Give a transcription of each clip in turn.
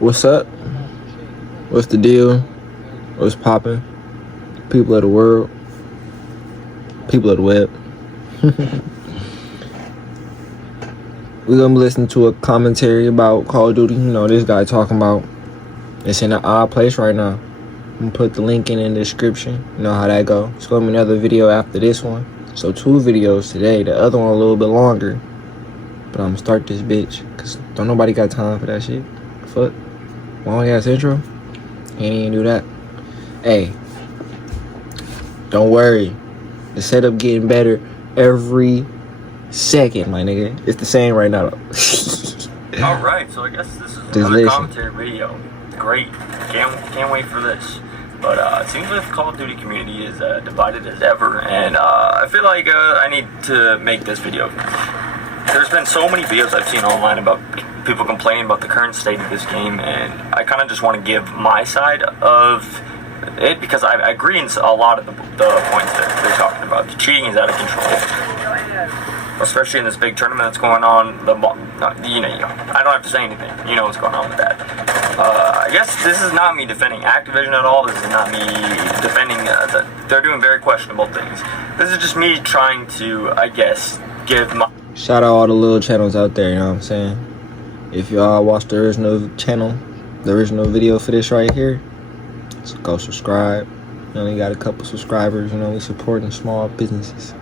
What's up? What's the deal? What's poppin'? People of the world, people of the web. We're gonna be listening to a commentary about Call of Duty. You know, this guy talking about it's in an odd place right now. I'm gonna put the link in the description. You know how that go. It's gonna be another video after this one. So 2 videos today. The other one a little bit longer. But I'm gonna start this bitch. Cause don't nobody got time for that shit. Fuck. Long ass intro. Ain't even do that. Hey. Don't worry. The setup getting better every second, my nigga. It's the same right now. Alright, so I guess this is another commentary video. Great. Can't wait for this. But it seems like the Call of Duty community is divided as ever, and I feel like I need to make this video. There's been so many videos I've seen online about people complaining about the current state of this game, and I kind of just want to give my side of it, because I agree in a lot of the points that they're talking about. The cheating is out of control, especially in this big tournament that's going on. You know, I don't have to say anything. You know what's going on with that. I guess this is not me defending Activision at all. This is not me defending that they're doing very questionable things. This is just me trying to, I guess, give my... Shout out all the little channels out there, you know what I'm saying? If y'all watch the original channel, the original video for this right here, so go subscribe. You only got a couple subscribers, you know, we supporting small businesses.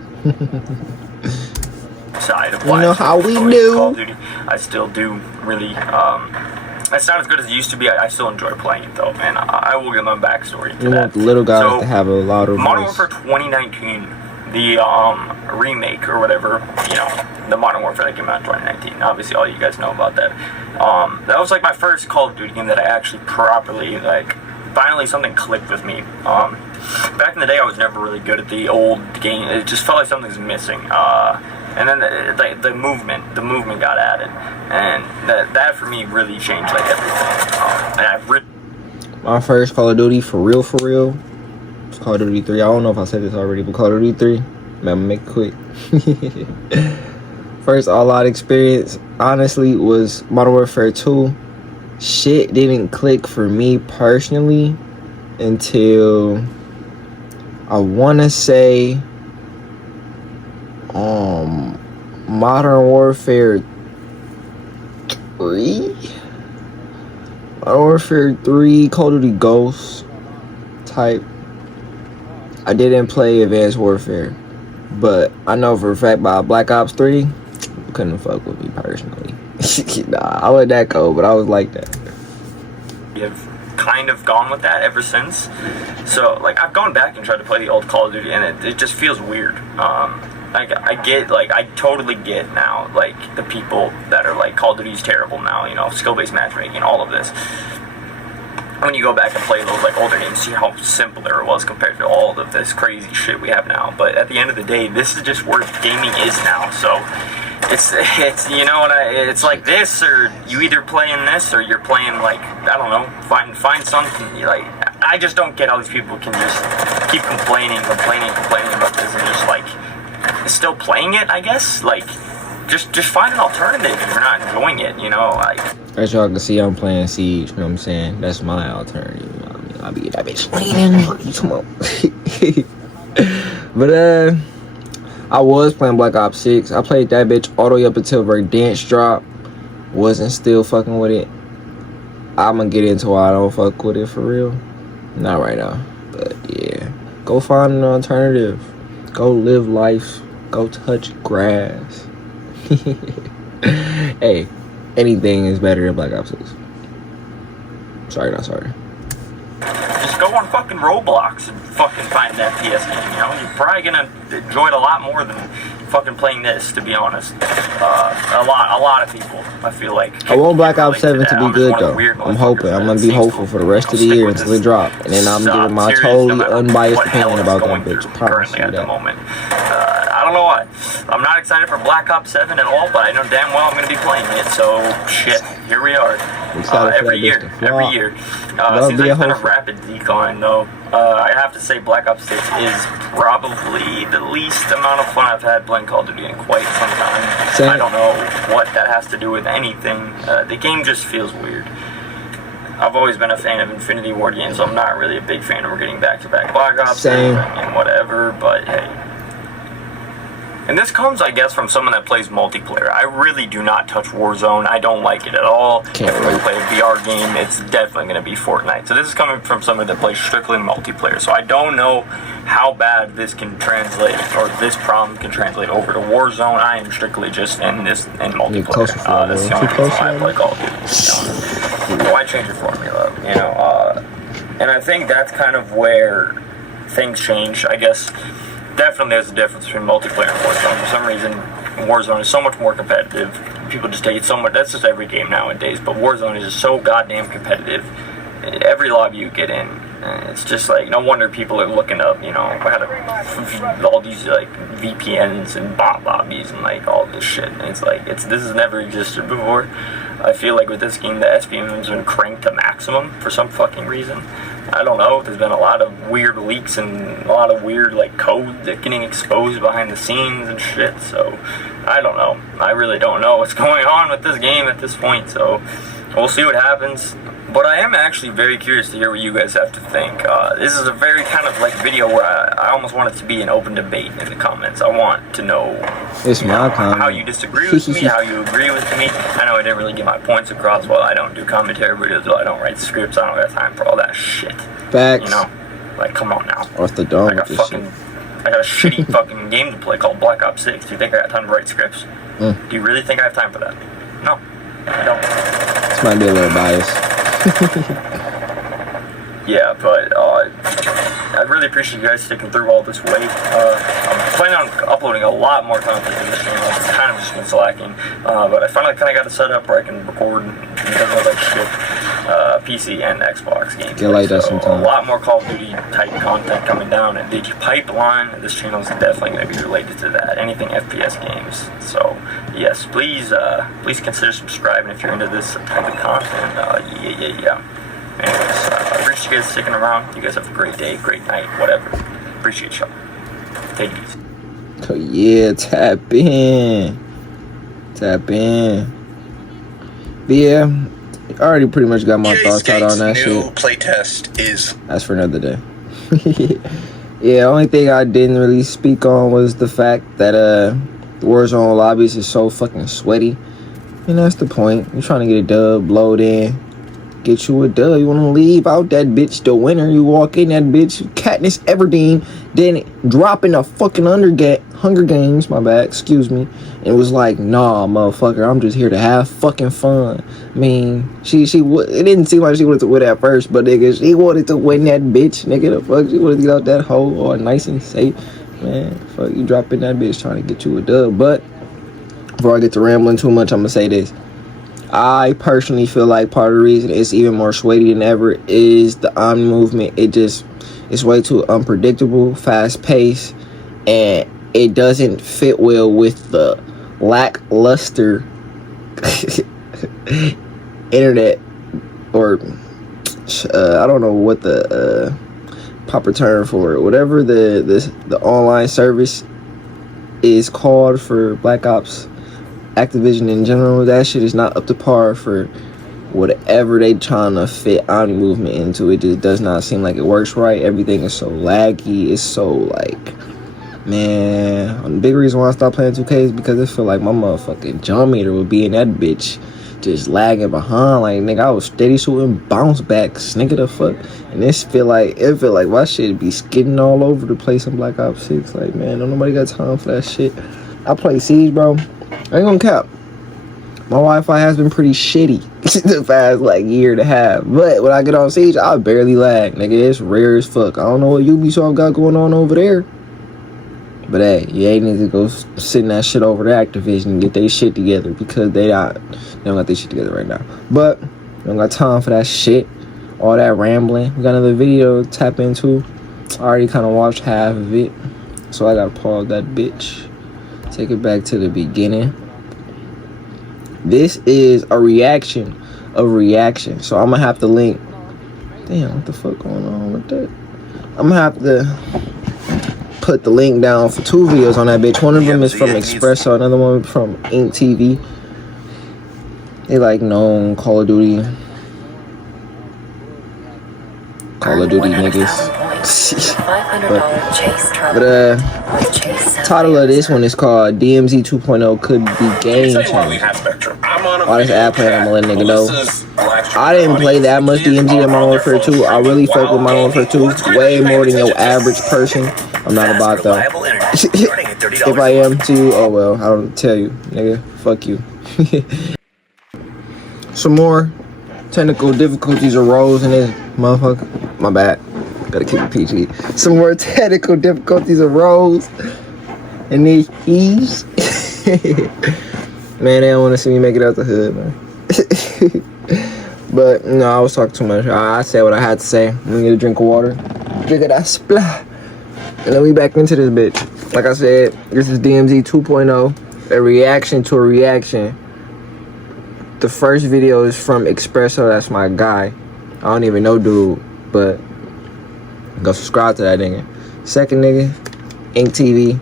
Side of you know how we do. Call of Duty, I still do really, it's not as good as it used to be. I still enjoy playing it though, and I will give my backstory to you that. Want the little guys to have a lot of Modern Warfare 2019, the remake or whatever, you know, the Modern Warfare that came out in 2019. Obviously, all you guys know about that. That was like my first Call of Duty game that I actually properly, like, finally something clicked with me. Back in the day, I was never really good at the old game. It just felt like something's missing. And then the movement got added, and that for me really changed like everything. And I've my first Call of Duty for real, it's Call of Duty 3. I don't know if I said this already, but Call of Duty 3. Man, I'm gonna make it quick. First all-out experience, honestly, was Modern Warfare 2. Shit didn't click for me personally until I wanna say Modern Warfare 3? Modern Warfare 3, Call of Duty Ghosts type. I didn't play Advanced Warfare, but I know for a fact by Black Ops 3, couldn't fuck with me personally. Nah, I wasn't that cold, but I was like that. Have kind of gone with that ever since. So, like, I've gone back and tried to play the old Call of Duty, and it just feels weird. I totally get now, like, the people that are like, Call of Duty's terrible now, you know, skill-based matchmaking, all of this. When you go back and play those, like, older games, see how simpler it was compared to all of this crazy shit we have now. But at the end of the day, this is just where gaming is now, so it's you know what it's like this, or you either playing this or you're playing, like, I don't know, find something. Like, I just don't get how these people can just keep complaining about this and just, like, still playing it, I guess. Like, just find an alternative if you're not enjoying it, you know. Like, as y'all can see, I'm playing Siege, you know what I'm saying? That's my alternative, you know what I mean? I'll be that bitch. But I was playing Black Ops 6. I played that bitch all the way up until Verdansk drop. Wasn't still fucking with it. I'm gonna get into why I don't fuck with it for real. Not right now. But yeah. Go find an alternative. Go live life. Go touch grass. Hey, anything is better than Black Ops 6. Sorry, not sorry. Just go on fucking Roblox and fucking find that PS game, you know? You're probably gonna enjoy it a lot more than fucking playing this, to be honest. A lot of people, I feel like. I want Black Ops 7 to be good, though. I'm hoping. I'm gonna be hopeful for the rest of the year until it drops. And then I'm giving my totally unbiased opinion about that bitch. Promise you that. I don't know why. I'm not excited for Black Ops 7 at all, but I know damn well I'm going to be playing it, so shit, here we are. Every year. Seems like it's been a rapid decline, though. I have to say Black Ops 6 is probably the least amount of fun I've had playing Call of Duty in quite some time. I don't know what that has to do with anything. The game just feels weird. I've always been a fan of Infinity Ward games. I'm not really a big fan of getting back-to-back Black Ops and whatever, but hey. And this comes, I guess, from someone that plays multiplayer. I really do not touch Warzone. I don't like it at all. If we're going to play a VR game, it's definitely going to be Fortnite. So this is coming from someone that plays strictly multiplayer. So I don't know how bad this can translate, or this problem can translate over to Warzone. I am strictly just in multiplayer. This is the only reason why I play Call of Duty. Why change your formula? And I think that's kind of where things change, I guess. Definitely there's a difference between multiplayer and Warzone. For some reason, Warzone is so much more competitive. People just take it so much. That's just every game nowadays. But Warzone is just so goddamn competitive. Every lobby you get in, it's just like, no wonder people are looking up, all these like VPNs and bot lobbies and like all this shit. And it's like, this has never existed before. I feel like with this game, the SPM has been cranked to maximum for some fucking reason. I don't know. There's been a lot of weird leaks and a lot of weird like code that getting exposed behind the scenes and shit. So I don't know. I really don't know what's going on with this game at this point. So we'll see what happens. But I am actually very curious to hear what you guys have to think. This is a very kind of like video where I almost want it to be an open debate in the comments. I want to know, how you disagree with me, how you agree with me. I know I didn't really get my points across. Well, I don't do commentary videos. Well, I don't write scripts. I don't have time for all that shit. Facts. Like come on now. Off the dome. I got a shitty fucking game to play called Black Ops 6. Do you think I got time to write scripts? Do you really think I have time for that? No, I don't. This might be a little biased. Yeah, but I really appreciate you guys sticking through all this wait. I'm planning on uploading a lot more content to this channel. It's kind of just been slacking, but I finally kind of got it set up where I can record because of like shit, PC and Xbox games. Get like that sometime. A lot more Call of Duty type content coming down, and DigiPipeline. This channel is definitely going to be related to that. Anything FPS games. So yes, please consider subscribing if you're into this type of content. Yeah. Anyways, I appreciate you guys sticking around. You guys have a great day, great night, whatever. Appreciate y'all. Take it easy. So yeah, tap in. But yeah, I already pretty much got my thoughts out on that shit. Playtest is. That's for another day. Yeah, only thing I didn't really speak on was the fact that the Warzone lobbies is so fucking sweaty. And that's the point. You're trying to get a dub, load in, get you a dub. You want to leave out that bitch the winner. You walk in that bitch, Katniss Everdeen, then drop in a fucking Hunger Games, my bad, excuse me. And it was like, nah, motherfucker, I'm just here to have fucking fun. I mean, it didn't seem like she wanted to win at first, but nigga, she wanted to win that bitch, nigga. The fuck, she wanted to get out that hole all nice and safe. Man, fuck, you drop in that bitch trying to get you a dub. But before I get to rambling too much, I'm gonna say this. I personally feel like part of the reason it's even more sweaty than ever is the Omni movement. It's way too unpredictable, fast paced, and it doesn't fit well with the lackluster internet, or I don't know what the proper term for it. Whatever the online service is called for Black Ops, Activision in general, that shit is not up to par for whatever they trying to fit Omni movement into. It just does not seem like it works right. Everything is so laggy. It's so like, man, the big reason why I stopped playing 2K is because I feel like my motherfucking jump meter would be in that bitch just lagging behind. Like, nigga, I was steady shooting bounce backs, nigga, the fuck. And it feel like my shit be skidding all over the place in Black Ops 6. Like, man, don't nobody got time for that shit. I play Siege, bro. I ain't gonna cap. My Wi-Fi has been pretty shitty the past like year and a half. But when I get on Siege, I barely lag, nigga. It's rare as fuck. I don't know what Ubisoft got going on over there. But hey, you ain't need to go send that shit over to Activision and get their shit together, because they don't got their shit together right now. But we don't got time for that shit. All that rambling. We got another video to tap into. I already kind of watched half of it, so I gotta pause that bitch. Take it back to the beginning. This is a reaction of reaction. So I'm gonna have to link. Damn, what the fuck going on with that? I'm gonna have to put the link down for two videos on that bitch. One of them is from Expresso, another one from Ink TV. They like known Call of Duty Call of Duty niggas. Title of this one is called DMZ 2.0 could be game changer. All this ad playing, I'ma let nigga know. I didn't play that much DMZ in Modern Warfare 2. I really fuck with Modern Warfare 2 way more than your average person. I'm not about though. If I am too, oh well, I don't tell you, nigga. Fuck you. Some more technical difficulties arose in this motherfucker. My bad. Gotta keep it PG. Some more technical difficulties arose in these eves. Man, they don't want to see me make it out the hood, man. But no, I was talking too much. I said what I had to say. Let me get a drink of water. Drink of that splat. And then we back into this bitch. Like I said, this is DMZ 2.0, a reaction to a reaction. The first video is from Espresso, that's my guy. I don't even know dude, but go subscribe to that nigga. Second nigga, Ink TV.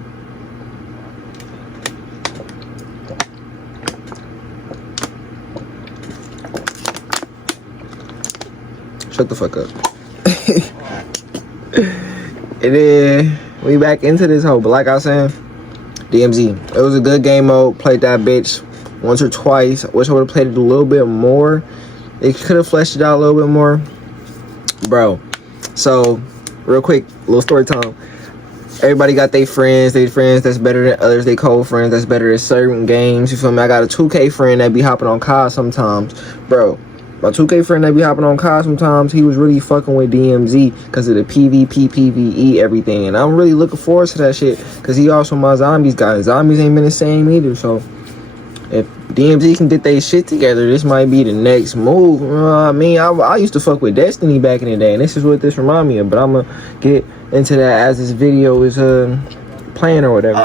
Shut the fuck up. And then we back into this hoe, but like I was saying, DMZ. It was a good game mode. Played that bitch once or twice. I wish I would have played it a little bit more. It could have fleshed it out a little bit more. Bro, so real quick, little story time. Everybody got their friends that's better than others, they cold friends that's better at certain games. You feel me? I got a 2K friend that be hopping on COD sometimes. Bro, my 2K friend that be hopping on COD sometimes, he was really fucking with DMZ because of the PvP, PvE, everything. And I'm really looking forward to that shit because he also my zombies guy. Zombies ain't been the same either, so if DMZ can get their shit together, this might be the next move. You know what I mean? I used to fuck with Destiny back in the day, and this is what this remind me of. But I'm going to get into that as this video is playing or whatever.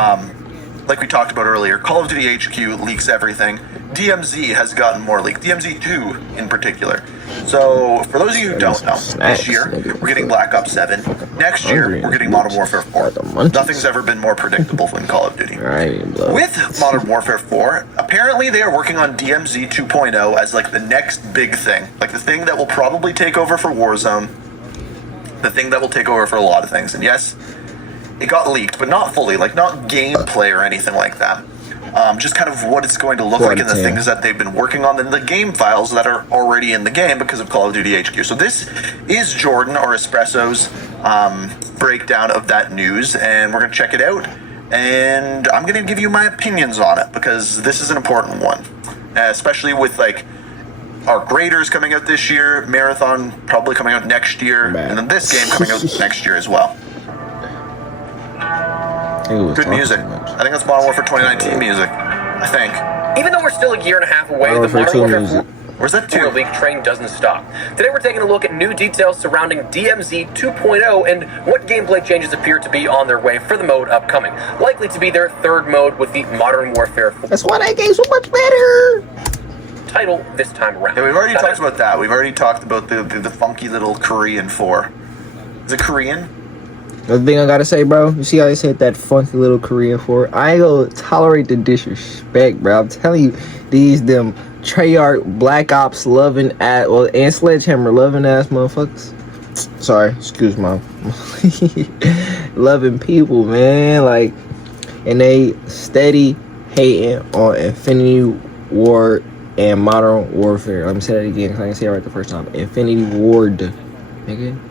Like we talked about earlier, Call of Duty HQ leaks everything. DMZ has gotten more leaked. DMZ 2 in particular. So, for those of you who don't know, this year, we're getting Black Ops 7. Next year, we're getting Modern Warfare 4. Nothing's ever been more predictable in Call of Duty. With Modern Warfare 4, apparently they are working on DMZ 2.0 as like the next big thing. Like the thing that will probably take over for Warzone. The thing that will take over for a lot of things. And yes, it got leaked, but not fully. Like not gameplay or anything like that. Just kind of what it's going to look like and the things that they've been working on in the game files that are already in the game because of Call of Duty HQ. So this is Jordan or Espresso's breakdown of that news, and we're going to check it out. And I'm going to give you my opinions on it because this is an important one, especially with like our graders coming out this year, Marathon probably coming out next year, and then this game coming out next year as well. Good music. I think that's Modern Warfare 2019 music. I think. Even though we're still a year and a half away, the Modern Warfare 4 Where's that leak train doesn't stop. Today we're taking a look at new details surrounding DMZ 2.0 and what gameplay changes appear to be on their way for the mode upcoming. Likely to be their third mode with the Modern Warfare 4. That's why that game's so much better. Title this time around. Yeah, we've already talked about that. We've already talked about the funky little Korean 4. Is it Korean? The thing I gotta say, bro, you see how they said that funky little Korean 4? I ain't gonna tolerate the disrespect, bro. I'm telling you, them Treyarch Black Ops loving ass, and Sledgehammer loving ass motherfuckers. Sorry, excuse my loving people, man. Like, and they steady hating on Infinity Ward and Modern Warfare. Let me say that again, because I can say it right the first time. Infinity Ward, nigga.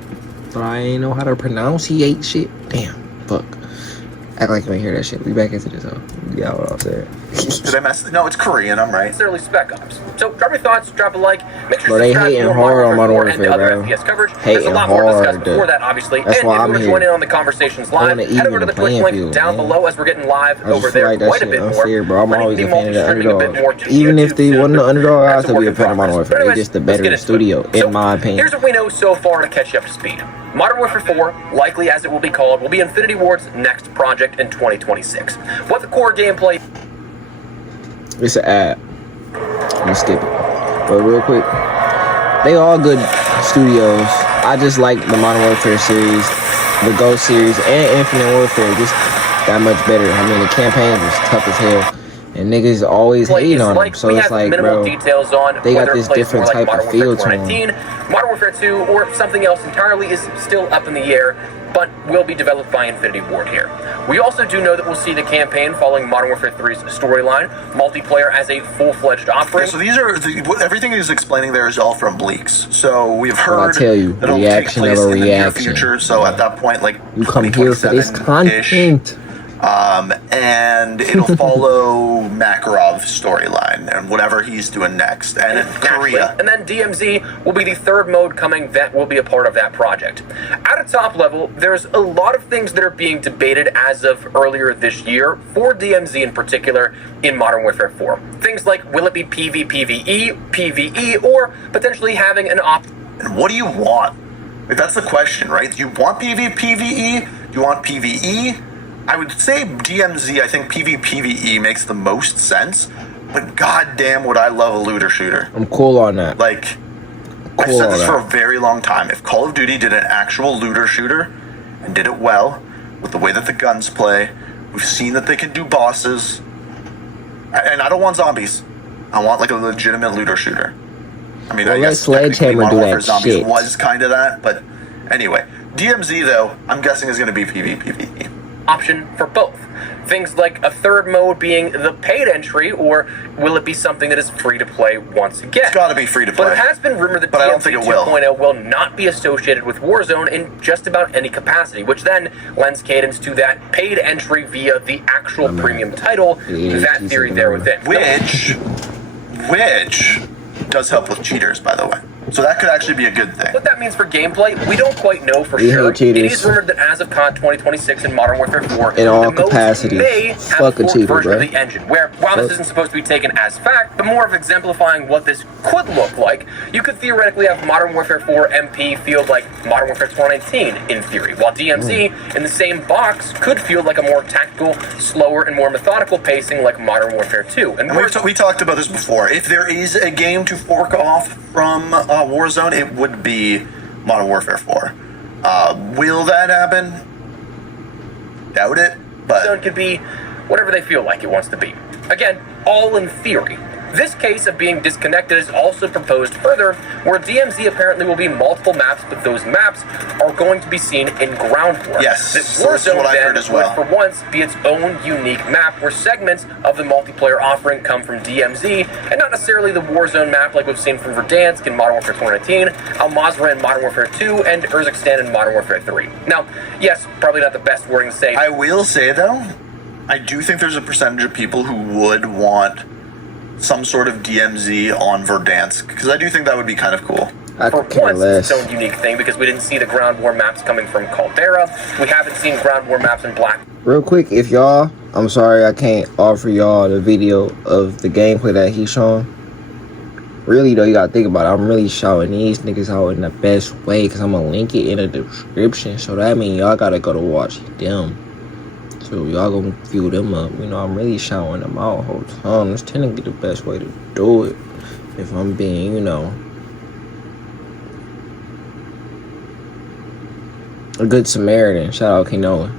But I ain't know how to pronunciate shit. Damn, fuck. Act like you ain't hear that shit. We back into this, though. You got what I said. Did I mess? No, it's Korean. I'm right. It's early Spec Ops. So drop your thoughts, drop a like. Make sure to subscribe to Modern on Modern Warfare and other FPS coverage. There's a lot more to discuss before that, obviously. That's and why if I'm you want to join in on the conversations live, head over to the Twitch link down below as we're getting live over there quite a bit more. Unfair, bro. I'm always a fan of the underdog. Even if they wasn't the underdog, I'd still be a fan of Modern Warfare. They're just the better studio, in my opinion. Here's what we know so far to catch you up to speed. Modern Warfare 4, likely as it will be called, will be Infinity Ward's next project in 2026. What the core gameplay... It's an ad. I'm gonna skip it. But real quick, they all good studios. I just like the Modern Warfare series, the Ghost series, and Infinite Warfare just that much better. I mean, the campaign was tough as hell. And niggas always hating on them. So we it's have like, minimal bro, details on they got whether this it plays different more like type of Modern Warfare feel to 2019, Modern Warfare 2, or something else entirely is still up in the air, but will be developed by Infinity Ward here. We also do know that we'll see the campaign following Modern Warfare 3's storyline, multiplayer as a full-fledged offering. Yeah, so these are everything he's explaining there is all from leaks. So we've heard I tell you, that it'll take place in the near future. So at that point, like you come here for this content. And it'll follow Makarov's storyline and whatever he's doing next, and in Korea. And then DMZ will be the third mode coming that will be a part of that project. At a top level, there's a lot of things that are being debated as of earlier this year for DMZ in particular in Modern Warfare 4. Things like, will it be PvPvE, PvE, or potentially having an And what do you want? Like, that's the question, right? Do you want PvPvE? Do you want PvE? I would say DMZ, I think PvPvE makes the most sense, but goddamn would I love a looter shooter. I'm cool on that. Like, I've said this for a very long time. If Call of Duty did an actual looter shooter and did it well, with the way that the guns play, we've seen that they can do bosses, and I don't want zombies. I want like a legitimate looter shooter. I mean, I guess Sledgehammer do that Zombies shit. was kind of that, but anyway. DMZ, though, I'm guessing is going to be PvPvE. Option for both. Things like a third mode being the paid entry, or will it be something that is free to play once again? It's got to be free to play. But it has been rumored that DMZ 2.0 will not be associated with Warzone in just about any capacity, which then lends cadence to that paid entry via the actual premium title, that theory there within. Which does help with cheaters, by the way. So that could actually be a good thing. What that means for gameplay, we don't quite know for sure. It is rumored that as of COD 2026 in Modern Warfare 4, in all the capacities, may have a forked version of the engine, where while this isn't supposed to be taken as fact, but more of exemplifying what this could look like, you could theoretically have Modern Warfare 4 MP feel like Modern Warfare 2019 in theory, while DMZ in the same box could feel like a more tactical, slower, and more methodical pacing like Modern Warfare 2. And we talked about this before. If there is a game to fork off from Warzone, it would be Modern Warfare 4. Will that happen? Doubt it, but Warzone could be whatever they feel like it wants to be. Again, all in theory. This case of being disconnected is also proposed further, where DMZ apparently will be multiple maps, but those maps are going to be seen in ground war. Yes, that so this is what I heard as well. would for once be its own unique map, where segments of the multiplayer offering come from DMZ, and not necessarily the Warzone map like we've seen from Verdansk in Modern Warfare 2019, Al Mazrah in Modern Warfare 2, and Urzikstan in Modern Warfare 3. Now, yes, probably not the best wording to say. I will say, though, I do think there's a percentage of people who would want some sort of DMZ on Verdansk, because I do think that would be kind of cool. For once, it's its own unique thing, because we didn't see the ground war maps coming from Caldera. We haven't seen ground war maps in Black. Real quick, if y'all, I'm sorry I can't offer y'all the video of the gameplay that he's showing. Really though, you gotta think about it. I'm really shouting these niggas out in the best way, because I'm gonna link it in the description. So that means y'all gotta go to watch them. So y'all gonna view them up. You know, I'm really shouting them out the whole time. It's technically the best way to do it. If I'm being, you know, a good Samaritan. Shout out Kenoa.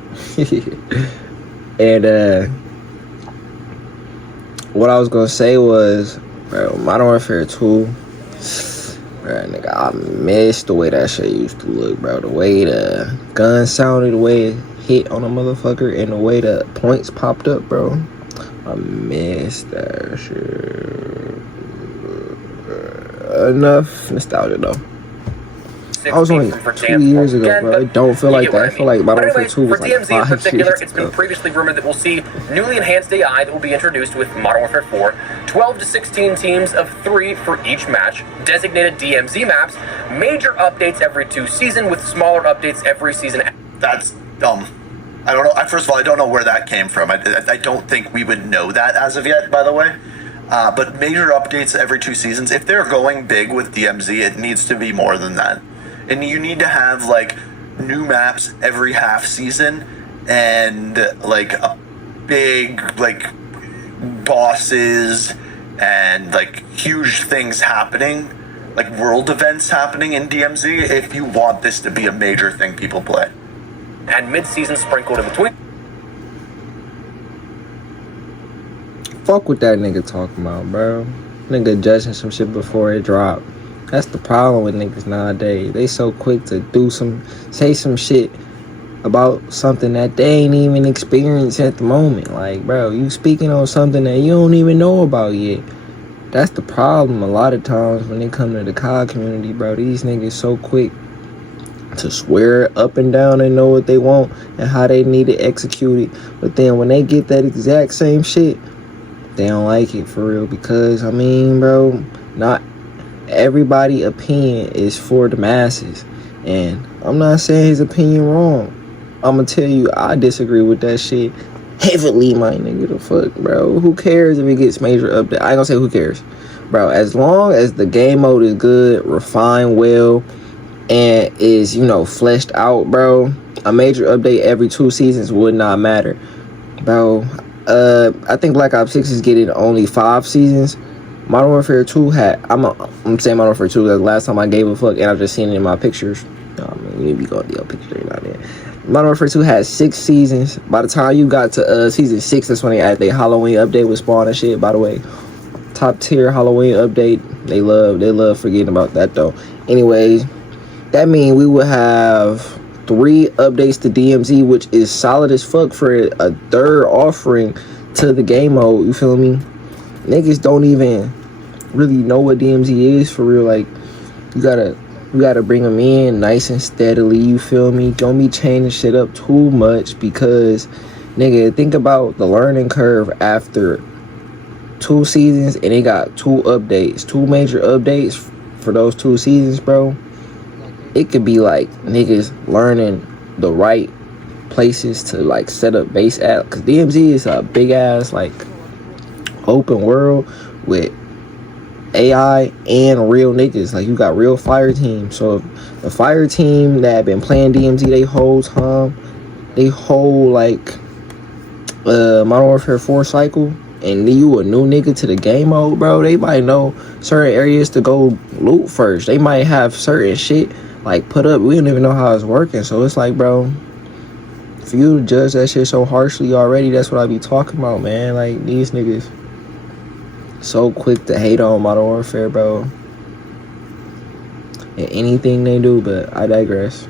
And what I was gonna say was, bro, Modern Warfare 2, bro, nigga, I miss the way that shit used to look, bro. The way the gun sounded, the way it hit on a motherfucker, and the way the points popped up, bro. I miss that shit. Enough nostalgia though. I was only 2 years ago, bro. It don't feel like that. I feel like Modern Warfare 2 was like 5 DMZ in particular, years it's been ago. previously rumored that we'll see newly enhanced AI that will be introduced with Modern Warfare 4, 12 to 16 teams of 3 for each match, designated DMZ maps, major updates every 2 seasons with smaller updates every season. That's dumb. I don't know. First of all, I don't know where that came from. I don't think we would know that as of yet, by the way. But major updates every 2 seasons. If they're going big with DMZ, it needs to be more than that. And you need to have, like, new maps every half season and, like, a big, like, bosses and, like, huge things happening, like world events happening in DMZ if you want this to be a major thing people play. And mid-season sprinkled in between. fuck what that nigga talking about, bro. Nigga judging some shit before it drop. That's the problem with niggas nowadays. They so quick to say some shit about something that they ain't even experienced at the moment. Like, bro, you speaking on something that you don't even know about yet. That's the problem a lot of times when they come to the COD community, bro. These niggas so quick to swear up and down they know what they want and how they need to execute it. But then when they get that exact same shit, they don't like it for real. Because, I mean, bro, not everybody's opinion is for the masses. And I'm not saying his opinion wrong. I'm gonna tell you, I disagree with that shit heavily, my nigga. The fuck, bro? Who cares if it gets major update? I ain't gonna say who cares, bro. As long as the game mode is good, refined well, and is, you know, fleshed out, bro, a major update every 2 seasons would not matter, bro. I think Black Ops 6 is getting only 5 seasons. Modern Warfare 2 had, I'm saying Modern Warfare 2 because last time I gave a fuck and I've just seen it in my pictures. I mean, you be going to your picture not there. Modern Warfare 2 had 6 seasons. By the time you got to season 6, that's when they added their Halloween update with Spawn and shit. By the way, top tier Halloween update. They love forgetting about that though. Anyways, that means we will have 3 updates to DMZ, which is solid as fuck for a third offering to the game mode. You feel me? Niggas don't even really know what DMZ is for real. Like, you gotta bring them in nice and steadily, you feel me? Don't be changing shit up too much because, nigga, think about the learning curve after 2 seasons and they got 2 updates, 2 major updates for those 2 seasons, bro. It could be like niggas learning the right places to like set up base at, because DMZ is a big ass like open world with AI and real niggas. Like, you got real fire team. So if the fire team that been playing DMZ they whole time, they whole like Modern Warfare 4 cycle, and you a new nigga to the game mode, bro, they might know certain areas to go loot first. They might have certain shit like put up, we don't even know how it's working. So it's like, bro, for you to judge that shit so harshly already, that's what I be talking about, man. Like, these niggas so quick to hate on Modern Warfare, bro, and anything they do, but I digress.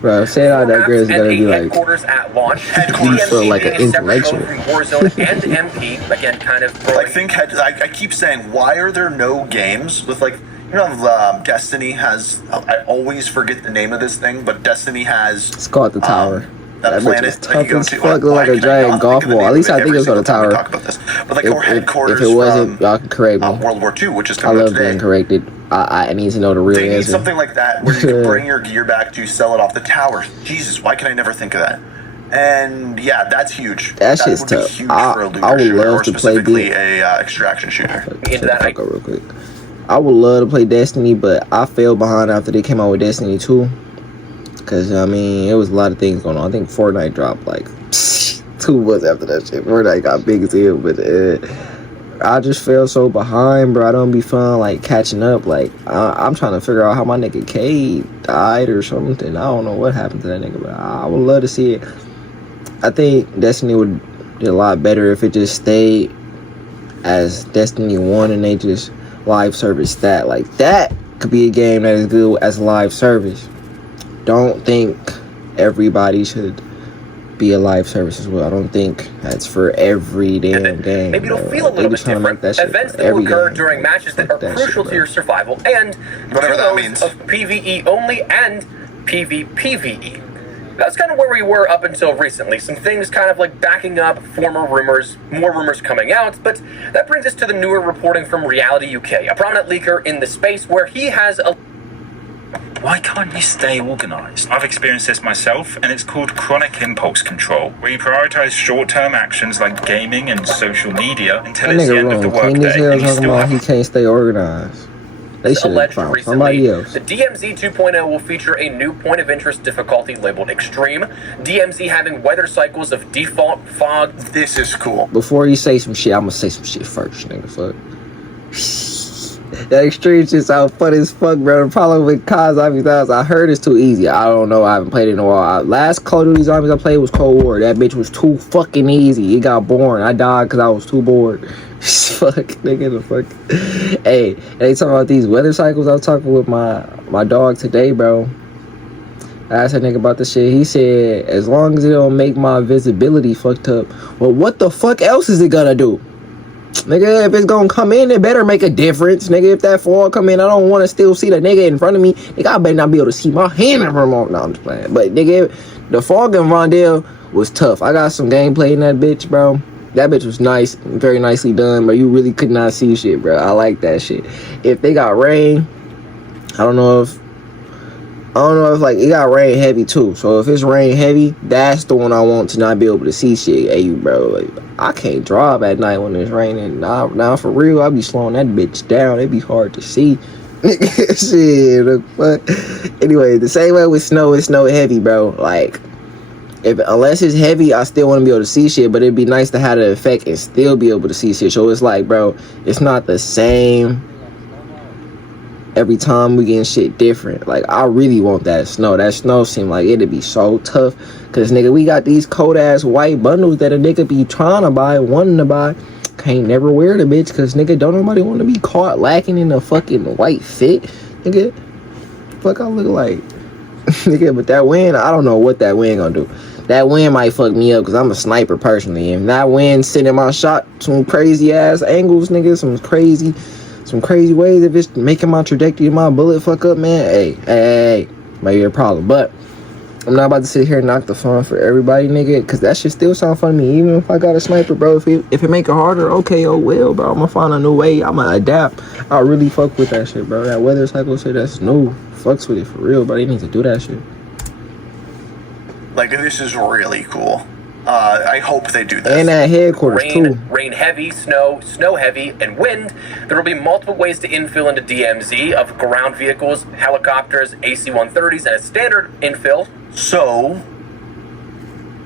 Bro, saying I digress gotta be like, headquarters at launch. You feel like an intellectual. Warzone and MP, again, kind of. I keep saying, why are there no games with, like, you know, Destiny has, I always forget the name of this thing, but Destiny has, it's called the Tower. That planet that you go to. Fuck, look like a giant golf ball. At least I think it's on the tower. Talk about this, but like our headquarters. If it wasn't, y'all can correct me. World War II, which is I coming love out today. being corrected. I need to know the real They need answer. something like that where you can bring your gear back to sell it off the tower. Jesus, why can I never think of that? And yeah, that's huge. That shit's would be tough. huge for a looter I would shooter, love or to play specifically a extraction shooter. Into that, real quick. I would love to play Destiny, but I fell behind after they came out with Destiny 2. Because, I mean, it was a lot of things going on. I think Fortnite dropped like 2 months after that shit. Fortnite got big as hell, but I just fell so behind, bro. I don't be fun like catching up. Like, I'm trying to figure out how my nigga Cade died or something. I don't know what happened to that nigga, but I would love to see it. I think Destiny would do a lot better if it just stayed as Destiny 1 and they just live service that. Like, that could be a game that is good as a live service. Don't think everybody should be a live service as well. I don't think that's for every damn game. Maybe it'll feel a little bit different. Events that will occur during matches that are crucial to your survival, and whatever that means, of PvE only and PvPvE. That's kind of where we were up until recently. Some things kind of like backing up former rumors, more rumors coming out, but that brings us to the newer reporting from Reality UK, a prominent leaker in the space where he has a... Why can't you stay organised? I've experienced this myself, and it's called chronic impulse control, where you prioritise short-term actions like gaming and social media until it's the end of the workday, and you still have... He can't stay organised. They should have found somebody else. The DMZ 2.0 will feature a new point of interest difficulty labeled Extreme. DMZ having weather cycles of default fog. This is cool. Before you say some shit, I'm gonna say some shit first, nigga. Fuck. That extreme shit sound fun as fuck, bro. The problem with COD Zombies now is I heard it's too easy. I don't know. I haven't played it in a while. Last Call of Duty Zombies I played was Cold War. That bitch was too fucking easy. It got boring. I died because I was too bored. Fuck, nigga, the fuck. Hey, they talking about these weather cycles. I was talking with my dog today, bro. I asked that nigga about the shit. He said, as long as it don't make my visibility fucked up, well, what the fuck else is it gonna do? Nigga, if it's gonna come in, it better make a difference. Nigga, if that fog come in, I don't want to still see the nigga in front of me. Nigga, I better not be able to see my hand in remote. No, I'm just playing. But nigga, the fog in Rondell was tough. I got some gameplay in that bitch, bro. That bitch was nice, very nicely done, but you really could not see shit, bro. I like that shit. If they got rain, I don't know if like it got rain heavy too. So if it's rain heavy, that's the one I want to not be able to see shit. Hey, bro, like, I can't drive at night when it's raining. Now for real, I be slowing that bitch down. It be hard to see. Shit, but anyway, the same way with snow, it's snow heavy, bro. Like, unless it's heavy, I still want to be able to see shit, but it'd be nice to have the effect and still be able to see shit. So it's like, bro, it's not the same every time. We getting shit different. Like, I really want that snow. That snow seem like it'd be so tough. Cause nigga, we got these cold ass white bundles that a nigga be trying to buy, wanting to buy. Can't never wear the bitch, cause nigga, don't nobody want to be caught lacking in a fucking white fit. Nigga, fuck I look like. Nigga, but that wind, I don't know what that wind gonna do. That wind might fuck me up, cause I'm a sniper personally. And that wind sending my shot some crazy ass angles, nigga, some crazy ways. If it's making my trajectory of my bullet fuck up, man, hey, might be a problem. But I'm not about to sit here and knock the fun for everybody, nigga, because that shit still sound fun to me. Even if I got a sniper, bro, if it make it harder, okay, oh well, bro. I'm gonna find a new way. I'm gonna adapt. I really fuck with that shit, bro. That weather cycle shit, that's new. Fucks with it for real, bro. They need to do that shit. Like, this is really cool. I hope they do this. And that headquarters, too. Rain heavy, snow heavy, and wind. There will be multiple ways to infill into DMZ of ground vehicles, helicopters, AC-130s, and a standard infill. So...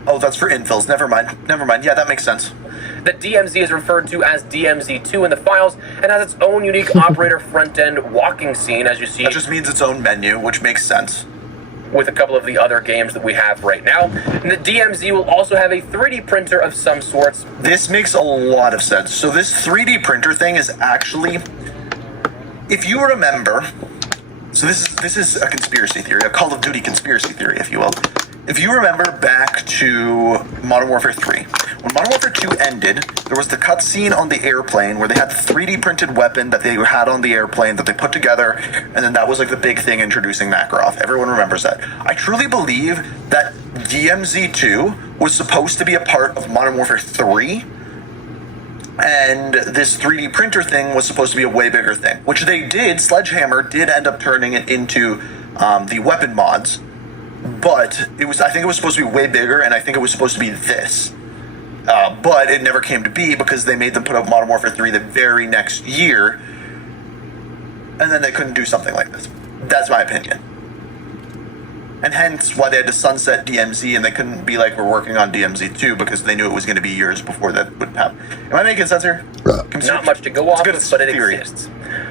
Oh, that's for infills. Never mind. Yeah, that makes sense. The DMZ is referred to as DMZ2 in the files and has its own unique operator front-end walking scene, as you see. That just means its own menu, which makes sense. With a couple of the other games that we have right now. And the DMZ will also have a 3D printer of some sorts. This makes a lot of sense. So this 3D printer thing is actually, if you remember, so this is a conspiracy theory, a Call of Duty conspiracy theory, if you will. If you remember back to Modern Warfare 3, when Modern Warfare 2 ended, there was the cutscene on the airplane where they had the 3D printed weapon that they had on the airplane that they put together, and then that was like the big thing introducing Makarov. Everyone remembers that. I truly believe that DMZ2 was supposed to be a part of Modern Warfare 3, and this 3D printer thing was supposed to be a way bigger thing, which they did. Sledgehammer did end up turning it into the weapon mods. But I think it was supposed to be way bigger, and I think it was supposed to be this. But it never came to be because they made them put up Modern Warfare 3 the very next year, and then they couldn't do something like this. That's my opinion. And hence why they had to sunset DMZ, and they couldn't be like, we're working on DMZ 2 because they knew it was going to be years before that would happen. Am I making sense here? Not much to go off of, but it theory. Exists.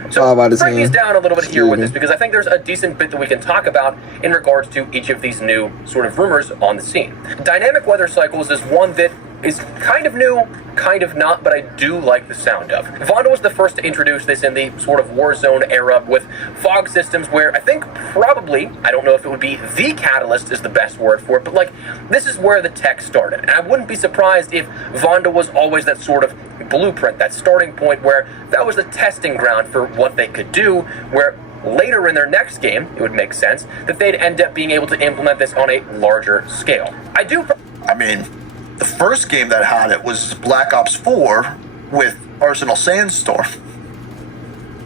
So break these down a little bit here with this, because I think there's a decent bit that we can talk about in regards to each of these new sort of rumors on the scene. Dynamic weather cycles is one that is kind of new, kind of not, but I do like the sound of. Vonda was the first to introduce this in the sort of Warzone era with fog systems where I think probably, I don't know if it would be the catalyst is the best word for it, but like, this is where the tech started. And I wouldn't be surprised if Vonda was always that sort of blueprint, that starting point where that was the testing ground for what they could do, where later in their next game, it would make sense that they'd end up being able to implement this on a larger scale. I mean, the first game that had it was Black Ops 4 with Arsenal Sandstorm.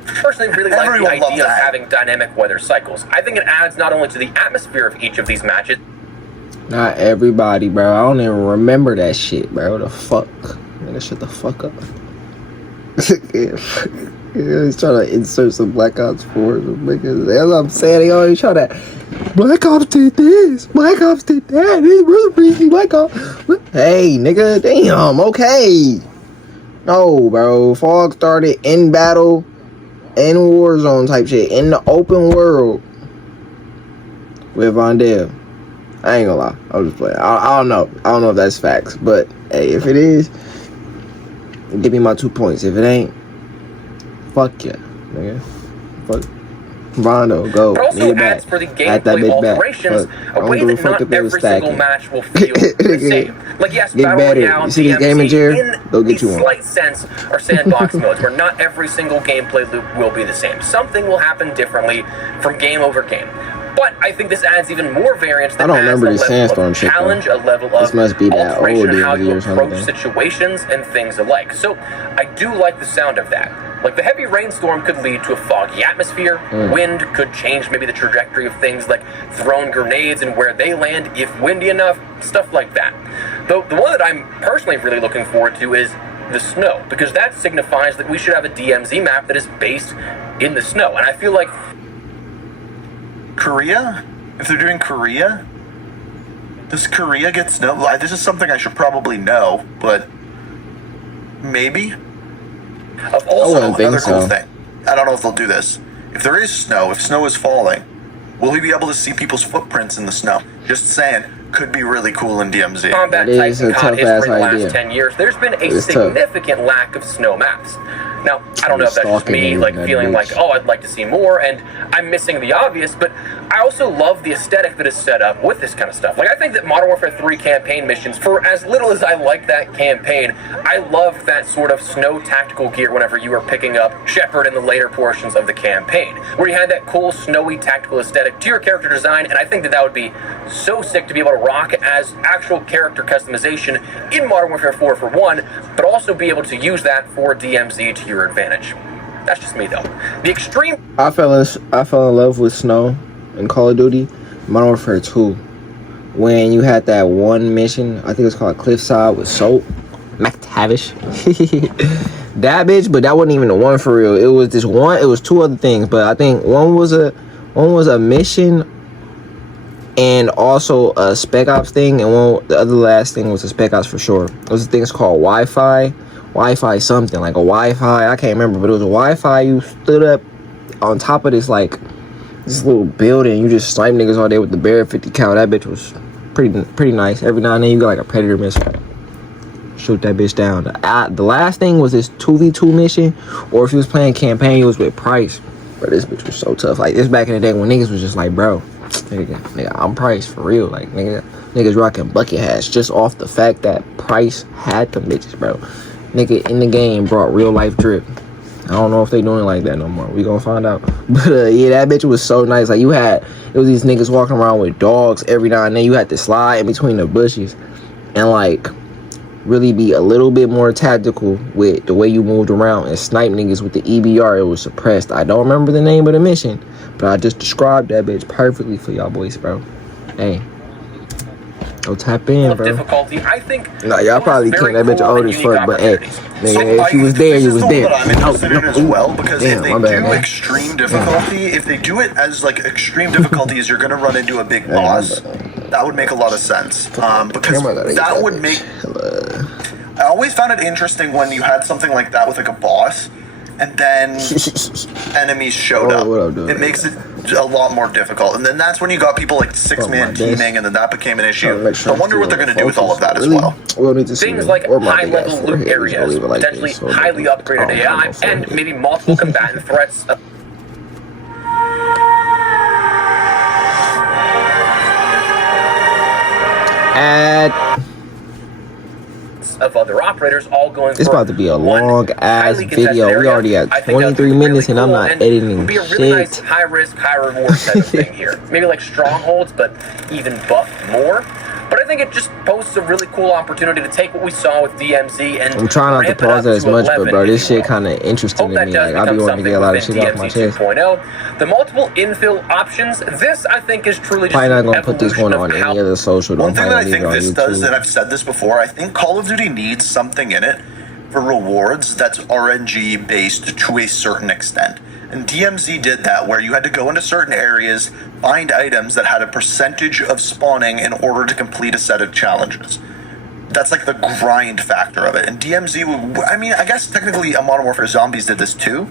Personally, really like the idea of having dynamic weather cycles. I think it adds not only to the atmosphere of each of these matches. Not everybody, bro. I don't even remember that shit, bro. The fuck? Nigga, shut the fuck up. He's trying to insert some Black Ops 4 because that's what I'm saying. They always try to Black Ops did this, Black Ops did that, this really crazy Black Ops. Hey, nigga, damn, okay. No, bro. Fog started in battle in Warzone type shit, in the open world with Vondell. I ain't gonna lie, I was just playing. I don't know. I don't know if that's facts, but hey, if it is, give me my 2 points. If it ain't, fuck yeah, nigga. Fuck. Rondo, go. It also adds for the gameplay alterations a way that not every single match will feel the same. Like, yes, Battle Royale, you see this gaming chair? Go get you one. In a slight sense are sandbox modes where not every single gameplay loop will be the same. Something will happen differently from game over game. But I think this adds even more variance that adds a level of challenge, a level of alteration in how you approach situations and things alike. So I do like the sound of that. Like, the heavy rainstorm could lead to a foggy atmosphere. Wind could change maybe the trajectory of things like thrown grenades and where they land if windy enough, stuff like that. Though the one that I'm personally really looking forward to is the snow, because that signifies that we should have a DMZ map that is based in the snow. And I feel like Korea? If they're doing Korea? Does Korea get snow? This is something I should probably know, but maybe? Also, another cool thing. I don't know if they'll do this. If there is snow, if snow is falling, will we be able to see people's footprints in the snow? Just saying, could be really cool in DMZ. Combat Tyson COD history in the last 10 years, there's been a significant lack of snow maps. Now, I don't know if that's just me, like, feeling like, oh, I'd like to see more, and I'm missing the obvious, but I also love the aesthetic that is set up with this kind of stuff. Like, I think that Modern Warfare 3 campaign missions, for as little as I like that campaign, I love that sort of snow tactical gear whenever you are picking up Shepard in the later portions of the campaign, where you had that cool, snowy tactical aesthetic to your character design, and I think that that would be so sick to be able to rock as actual character customization in Modern Warfare 4 for one, but also be able to use that for DMZ to your advantage. That's just me though. The extreme. I fell in love with snow in Call of Duty Modern Warfare 2 when you had that one mission. I think it was called Cliffside with Soap McTavish. That bitch, but that wasn't even the one for real. It was this one. It was two other things, but I think one was a mission and also a Spec Ops thing, and the other last thing was a Spec Ops for sure. Those things called Wi-Fi something, like a Wi-Fi, I can't remember, but it was a Wi-Fi. You stood up on top of this little building, you just snipe niggas all day with the Bear 50 cal. That bitch was pretty nice. Every now and then you got like a Predator missile, shoot that bitch down. The last thing was this 2v2 mission, or if you was playing campaign, it was with Price. But this bitch was so tough. Like, this back in the day when niggas was just like, bro, nigga, I'm Price for real. Like, niggas rocking bucket hats just off the fact that Price had them bitches, bro. Nigga in the game brought real life drip. I don't know if they doing it like that no more. We gonna find out. But yeah, that bitch was so nice. Like, it was these niggas walking around with dogs every now and then. You had to slide in between the bushes and like really be a little bit more tactical with the way you moved around and snipe niggas with the EBR. It was suppressed. I don't remember the name of the mission, but I just described that bitch perfectly for y'all boys, bro. Hey, go tap in, bro. Difficulty, I think. Nah, y'all probably can't. That bitch old as fuck, but hey, nigga, if you was there, you was there. I'm interested in as well, because if they do extreme difficulty, if they do it as like extreme difficulty is you're gonna run into a big boss, that would make a lot of sense. Because that would make. I always found it interesting when you had something like that with like a boss, and then enemies showed up. It makes it a lot more difficult, and then that's when you got people like six-man teaming, and then that became an issue. So I wonder what they're going to do with all of that as well. Things like high-level loot areas, potentially highly upgraded AI, and maybe multiple combatant threats. Of other operators all going. It's about to be a long ass video. We already at 23 minutes and I'm not editing be a really nice high risk, high reward type of thing here. Maybe like strongholds, but even buffed more. But I think it just poses a really cool opportunity to take what we saw with DMZ and I'm trying not to pause it as much, but bro, this shit kind of interesting to me. Like, I be wanting to get a lot of shit off my chest. 2.0. The multiple infill options, this I think is truly just probably not gonna put this one on any other social. One thing that I think this does, and I've said this before, I think Call of Duty needs something in it for rewards that's RNG based to a certain extent. And DMZ did that, where you had to go into certain areas, find items that had a percentage of spawning in order to complete a set of challenges. That's like the grind factor of it. And DMZ, I mean, I guess technically Modern Warfare Zombies did this too.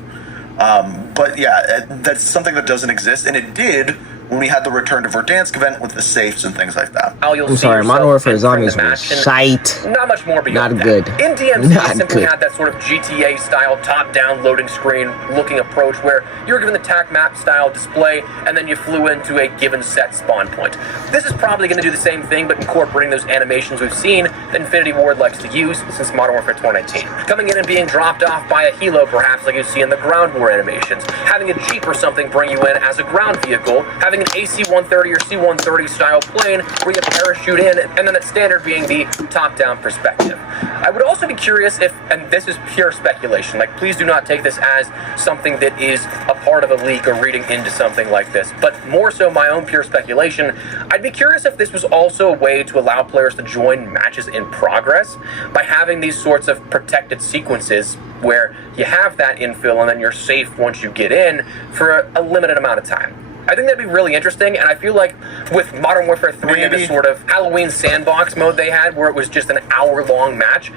But yeah, that's something that doesn't exist, and it did when we had the Return to Verdansk event with the safes and things like that. I'm sorry, Modern Warfare Zombies was shite. Not much more beyond Not that. good. In DMZ, Not you simply good. had that sort of GTA-style top-down loading screen looking approach where you were given the TAC map-style display, and then you flew into a given set spawn point. This is probably going to do the same thing, but incorporating those animations we've seen that Infinity Ward likes to use since Modern Warfare 2019. Coming in and being dropped off by a helo, perhaps like you see in the ground war animations. Having a Jeep or something bring you in as a ground vehicle. Having an AC-130 or C-130 style plane where you parachute in, and then that standard being the top-down perspective. I would also be curious if, and this is pure speculation, like please do not take this as something that is a part of a leak or reading into something like this, but more so my own pure speculation, I'd be curious if this was also a way to allow players to join matches in progress by having these sorts of protected sequences where you have that infill and then you're safe once you get in for a limited amount of time. I think that'd be really interesting, and I feel like with Modern Warfare 3 and the sort of Halloween sandbox mode they had where it was just an hour-long match,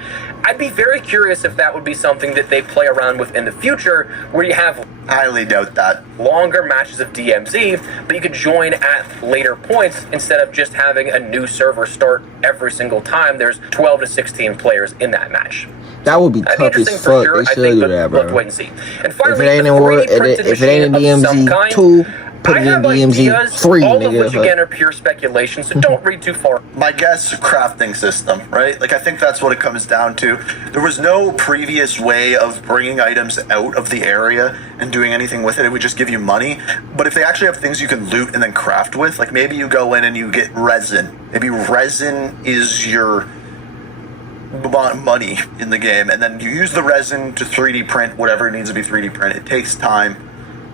I'd be very curious if that would be something that they play around with in the future where you have Highly doubt that. longer matches of DMZ, but you could join at later points instead of just having a new server start every single time there's 12 to 16 players in that match. That would be That'd be tough interesting as for fuck. sure, They I should think, do but that, we'll have to bro. wait and see. And If finally, it ain't the in War, 3D printed if it ain't in machine of some DMZ kind, 2, put I it in have DMZ ideas, 3, all of which nigga. again are pure speculation, so don't read too far. My guess, crafting system, right? Like, I think that's what it comes down to. There was no previous way of bringing items out of the area and doing anything with it. It would just give you money. But if they actually have things you can loot and then craft with, like maybe you go in and you get resin. Maybe resin is your money in the game, and then you use the resin to 3D print whatever needs to be 3D print. It takes time.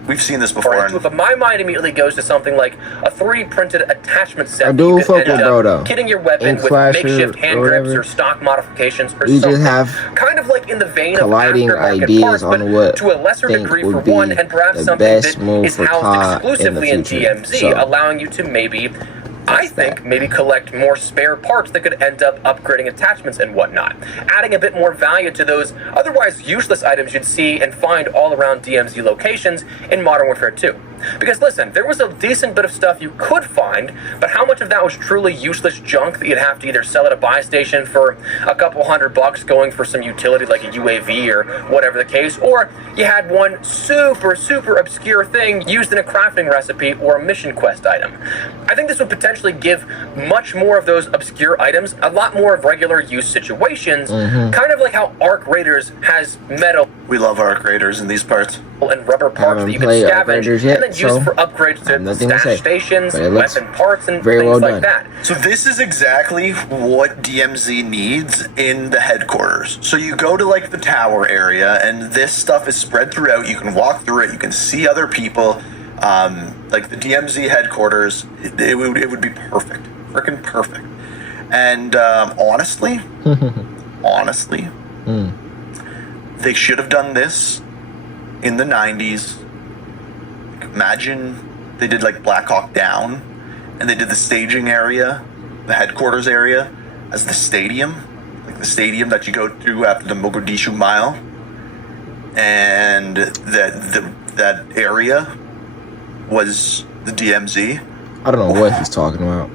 We've seen this before. Right, but my mind immediately goes to something like a 3D printed attachment set. I do you could fuck end with up bro, though. kitting your weapon In with Clasher makeshift hand or grips whatever, or stock modifications or you something. just have kind of like in the vein colliding of aftermarket ideas parts, but on what to a lesser think degree for would be one, and perhaps the something best that move is for housed COD exclusively in future. DMZ, So, allowing you to maybe, I think, maybe collect more spare parts that could end up upgrading attachments and whatnot, adding a bit more value to those otherwise useless items you'd see and find all around DMZ locations in Modern Warfare 2. Because listen, there was a decent bit of stuff you could find, but how much of that was truly useless junk that you'd have to either sell at a buy station for a couple $100 going for some utility like a UAV or whatever the case, or you had one super obscure thing used in a crafting recipe or a mission quest item. I think this would potentially give much more of those obscure items a lot more of regular use situations, kind of like how Arc Raiders has metal We love Arc Raiders in these parts. and rubber parts that you can played Arc scavenge Raiders yet, and then use so for upgrades I have to nothing to say. stash stations, But it looks weapon parts, and very things well like done. that. So this is exactly what DMZ needs in the headquarters. So you go to like the tower area, and this stuff is spread throughout. You can walk through it. You can see other people. Like the DMZ headquarters, it would be perfect, freaking perfect. And honestly, they should have done this in the 90s. Imagine they did like Black Hawk Down, and they did the staging area, the headquarters area, as the stadium, like the stadium that you go to after the Mogadishu Mile, and that area was the DMZ. I don't know what he's talking about.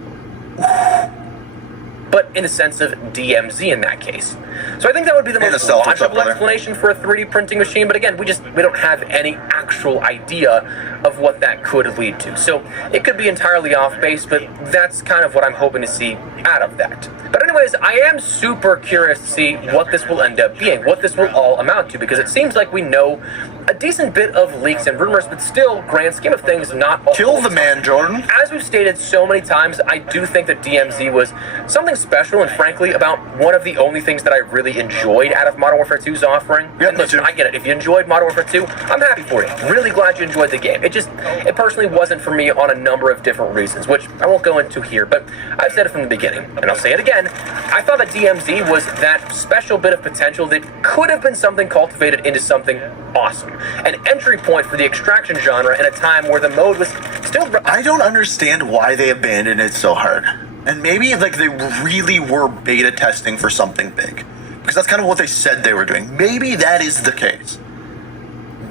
But in the sense of DMZ in that case. So I think that would be the And most a self-what's up, logical brother? explanation for a 3D printing machine, but again, we don't have any actual idea of what that could lead to. So it could be entirely off base, but that's kind of what I'm hoping to see out of that. But anyways, I am super curious to see what this will end up being, what this will all amount to, because it seems like we know a decent bit of leaks and rumors, but still, grand scheme of things, not a Kill whole the man, Jordan. As we've stated so many times, I do think that DMZ was something special and frankly about one of the only things that I really enjoyed out of Modern Warfare 2's offering. Yeah, And me listen, too. I get it. If you enjoyed Modern Warfare 2, I'm happy for you. Really glad you enjoyed the game. It personally wasn't for me on a number of different reasons, which I won't go into here, but I've said it from the beginning, and I'll say it again. I thought that DMZ was that special bit of potential that could have been something cultivated into something awesome. An entry point for the extraction genre in a time where the mode was still... I don't understand why they abandoned it so hard. And maybe like they really were beta testing for something big. Because that's kind of what they said they were doing. Maybe that is the case.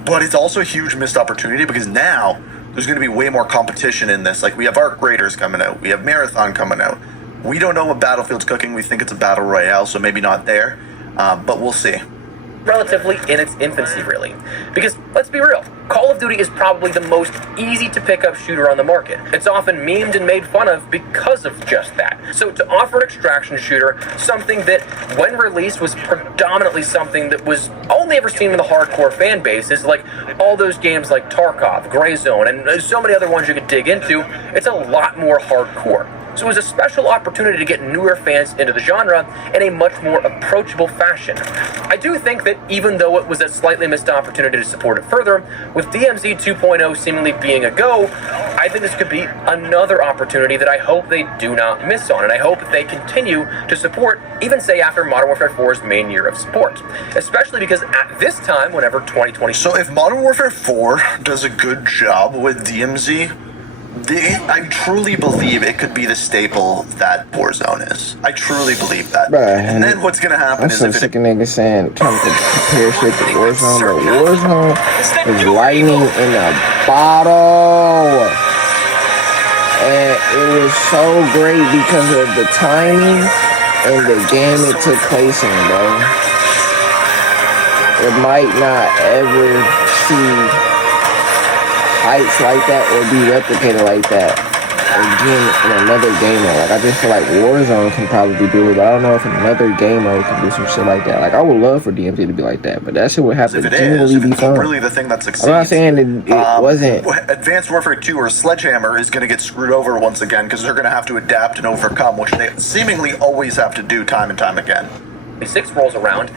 but it's also a huge missed opportunity because now there's going to be way more competition in this. Like, we have Arc Raiders coming out. We have Marathon coming out. We don't know what Battlefield's cooking. We think it's a battle royale, so maybe not there, but we'll see. Relatively in its infancy, really. Because, let's be real, Call of Duty is probably the most easy to pick up shooter on the market. It's often memed and made fun of because of just that. So to offer an extraction shooter, something that, when released, was predominantly something that was only ever seen in the hardcore fan bases, like all those games like Tarkov, Grey Zone, and so many other ones you could dig into, it's a lot more hardcore. So it was a special opportunity to get newer fans into the genre in a much more approachable fashion. I do think that even though it was a slightly missed opportunity to support it further, with DMZ 2.0 seemingly being a go, I think this could be another opportunity that I hope they do not miss on, and I hope that they continue to support, even say after Modern Warfare 4's main year of support. Especially because at this time, whenever 2020... So if Modern Warfare 4 does a good job with DMZ, I truly believe it could be the staple that Warzone is. I truly believe that. Bruh, and then what's gonna happen is some sick niggas saying trying to compare shit to Warzone, but Warzone is lightning in a bottle. And it was so great because of the timing and the game it took place in, bro. It might not ever see heights like that or be replicated like that again in another game mode. Like, I just feel like Warzone can probably do it, but I don't know if another game mode can do some shit like that. Like, I would love for DMZ to be like that, but that shit would have to genuinely be fun. Really the thing that succeeds. I'm not saying it wasn't. Advanced Warfare 2 or Sledgehammer is going to get screwed over once again because they're going to have to adapt and overcome, which they seemingly always have to do time and time again. 6 rolls around,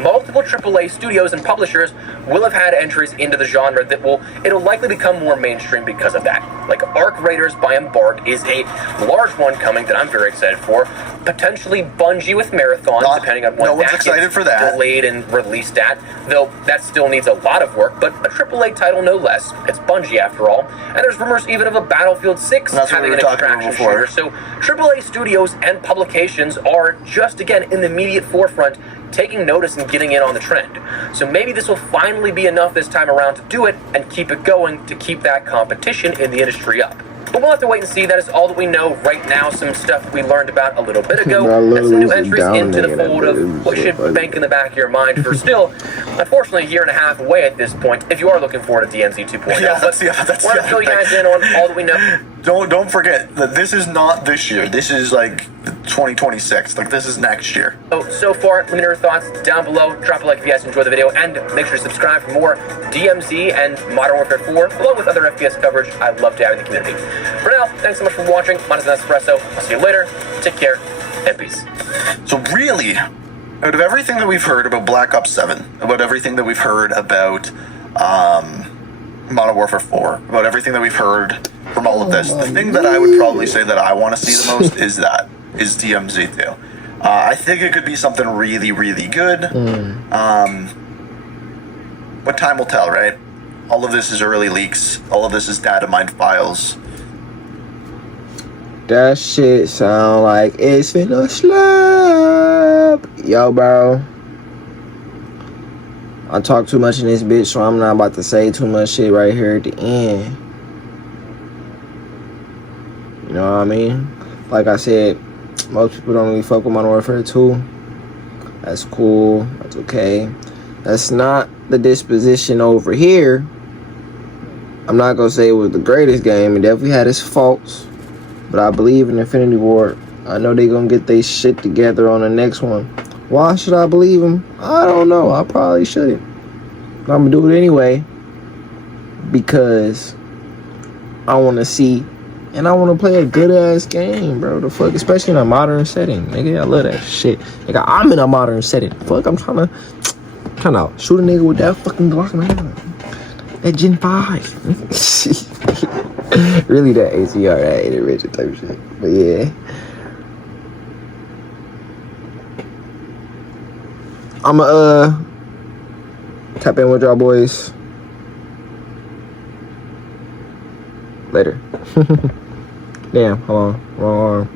multiple AAA studios and publishers will have had entries into the genre that it'll likely become more mainstream because of that. Like Arc Raiders by Embark is a large one coming that I'm very excited for. Potentially Bungie with Marathon, depending on when no one's excited for that. Delayed and released at, though that still needs a lot of work, but a AAA title no less. It's Bungie after all. And there's rumors even of a Battlefield 6 having an extraction shooter. So AAA studios and publications are just again in the immediate forefront, taking notice and getting in on the trend. So maybe this will finally be enough this time around to do it and keep it going to keep that competition in the industry up. But we'll have to wait and see. That is all that we know right now. Some stuff we learned about a little bit ago. That's some new entries into the fold of what should bank in the back of your mind for still, unfortunately, a year and a half away at this point, if you are looking forward to DMZ 2.0. Yeah, but that's we're going to fill you guys in on all that we know. Don't forget that this is not this year. This is like 2026. Like, this is next year. So far, let me know your thoughts down below. Drop a like if you guys enjoyed the video, and make sure to subscribe for more DMZ and Modern Warfare 4, along with other FPS coverage I'd love to have in the community. For now, thanks so much for watching. Mine is Nespresso. I'll see you later. Take care, and peace. So really, out of everything that we've heard about Black Ops 7, about everything that we've heard about Modern Warfare 4, about everything that we've heard from all of this, the thing that I would probably say that I want to see the most is DMZ 2. I think it could be something really, really good. But time will tell, right? All of this is early leaks. All of this is data mined files. That shit sound like it's finna slap. Yo, bro. I talk too much in this bitch, so I'm not about to say too much shit right here at the end. You know what I mean? Like I said, most people don't really fuck with Modern Warfare 2. That's cool. That's okay. That's not the disposition over here. I'm not gonna say it was the greatest game. It definitely had its faults. But I believe in Infinity Ward. I know they gonna get their shit together on the next one. Why should I believe them? I don't know. I probably shouldn't. But I'm gonna do it anyway. Because I wanna see. And I want to play a good-ass game, bro. The fuck? Especially in a modern setting. Nigga, I love that shit. Nigga, I'm in a modern setting. Fuck, I'm trying to shoot a nigga with that fucking Glock, man. That Gen 5. Really that ACR, that 8 Richard type shit. But yeah. I'ma tap in with y'all boys later. Damn, hold on, wrong arm.